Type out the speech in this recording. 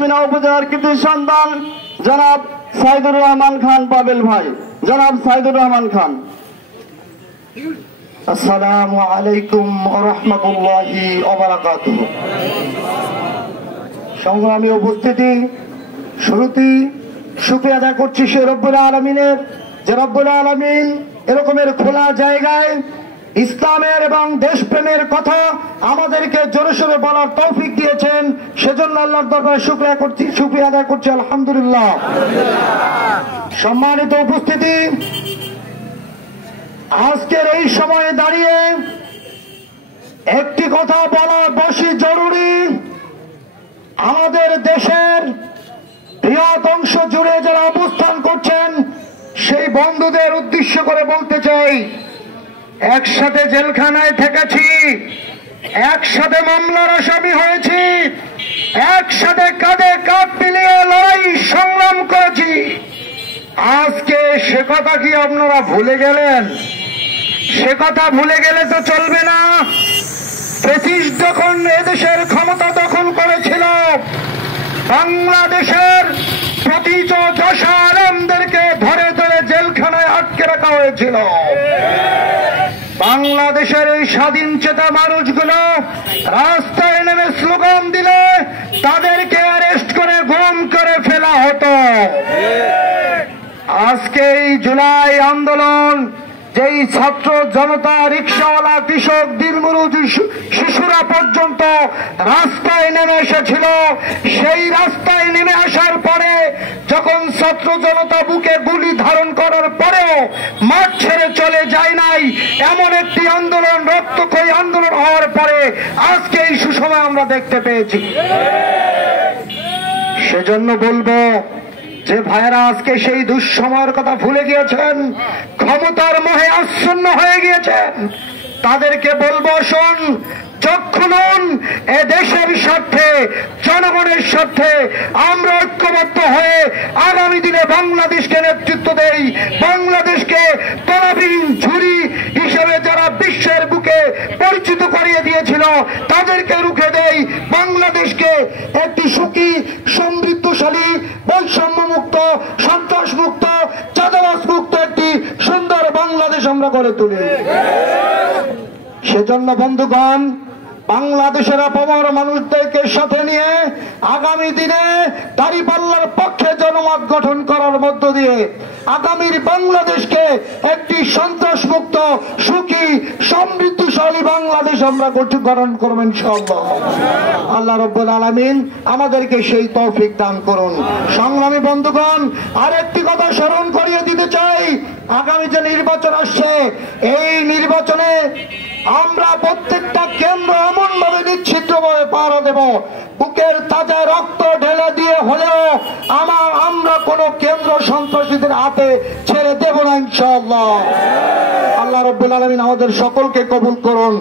দশমিনা উপজেলার কৃতি সন্তান জনাব সাইদুর রহমান খান পাবেল ভাই। জনাব সাইদুর রহমান খান। আসসালামু আলাইকুম ওয়া রাহমাতুল্লাহি ওয়া বারাকাতুহু। সংগ্রামী উপস্থিতি, শুরুতেই শুকরিয়া আদায় করছি সে রব্বুল আলামিনের, যে রব্বুল আলামিন এরকমের খোলা জায়গায় ইসলামের এবং দেশপ্রেমের কথা আমাদেরকে জোরে সোরে বলার তৌফিক দিয়েছেন। সেজন্য আল্লাহর দরবারে শুকরিয়া আদায় করছি আলহামদুলিল্লাহ। সম্মানিত উপস্থিতি, আজকের এই সময়ে দাঁড়িয়ে একটি কথা বলা বেশি জরুরি। আমাদের দেশের বৃহৎ অংশ জুড়ে যারা অবস্থান করছেন সেই বন্ধুদের উদ্দেশ্য করে বলতে চাই, একসাথে জেলখানায় থেকেছি, একসাথে মামলার আসামি হয়েছি, একসাথে কাঁধে কাঁধ মিলিয়ে লড়াই সংগ্রাম করেছি। আজকে সে কথা কি আপনারা ভুলে গেলেন? সে কথা ভুলে গেলে তো চলবে না। ব্রিটিশ যখন এদেশের ক্ষমতা দখল করেছিল, বাংলাদেশের প্রতিজ দশা আলমদেরকে ধরে ধরে জেলখানায় আটকে রাখা হয়েছিল। বাংলাদেশের এই স্বাধীন চেতা মানুষগুলো রাস্তায় নেমে স্লোগান দিলে তাদেরকে অ্যারেস্ট করে গুম করে ফেলা হতো। আজকে এই জুলাই আন্দোলন, যেই ছাত্র জনতা, রিক্সাওয়ালা, কৃষক, দিনমজুর, শিশুরা পর্যন্ত রাস্তায় নেমে এসেছিল, সেই রাস্তায় নেমে আসার পরে যখন ছাত্র জনতা বুকে গুলি ধারণ করার পরেও মাঠ ছেড়ে চলে যায় নাই, এমন একটি আন্দোলন, রক্তক্ষয়ী আন্দোলন হওয়ার পরে আজকে এই সুসময় আমরা দেখতে পেয়েছি। সেজন্য বলবো যে ভাইয়েরা আজকে সেই দুঃসময়ের কথা ভুলে গিয়েছেন, ক্ষমতার মোহে আচ্ছন্ন হয়ে গিয়েছেন, তাদেরকে বলবো, শোন, যখন এ দেশের স্বার্থে, জনগণের স্বার্থে আমরা ঐক্যবদ্ধ হয়ে আগামী দিনে বাংলাদেশকে নেতৃত্ব দেই, বাংলাদেশকে তলাবিহীন ঝুড়ি হিসেবে যারা বিশ্বের বুকে পরিচিত করিয়ে দিয়েছিল তাদেরকে রুখে দেই, বাংলাদেশকে একটি সুখী, সমৃদ্ধশালী, বৈষম্য মুক্ত, সন্ত্রাস মুক্ত, চাঁদাবাজ মুক্ত একটি সুন্দর বাংলাদেশ আমরা গড়ে তুলি। সেজন্য বন্ধুগণ, বাংলাদেশের অপমর মানুষদেরকে সাথে নিয়ে আগামী দিনে দাঁড়িপাল্লার পক্ষে জনমত গঠন করার মধ্য দিয়ে আগামীর বাংলাদেশকে একটি সন্ত্রাস মুক্ত, সুখী, সমৃদ্ধশালী বাংলাদেশ আমরা গঠন করবেন ইনশাআল্লাহ। আল্লাহ রাব্বুল আলামিন আমাদেরকে সেই তৌফিক দান করুন। সংগ্রামী বন্ধুগণ, আরেকটি কথা স্মরণ করিয়ে দিতে চাই, আগামী যে নির্বাচন আসছে, এই নির্বাচনে আমরা প্রত্যেকটা কেন্দ্র এমন ভাবে নিশ্চিতভাবে পাহারা দেব, বুকের তাজা রক্ত ঢেলে দিয়ে হলেও আমরা কোন কেন্দ্র সন্ত্রাসীদের হাতে ছেড়ে দেব না ইনশাআল্লাহ। আল্লাহ রাব্বুল আলামিন আমাদের সকলকে কবুল করুন।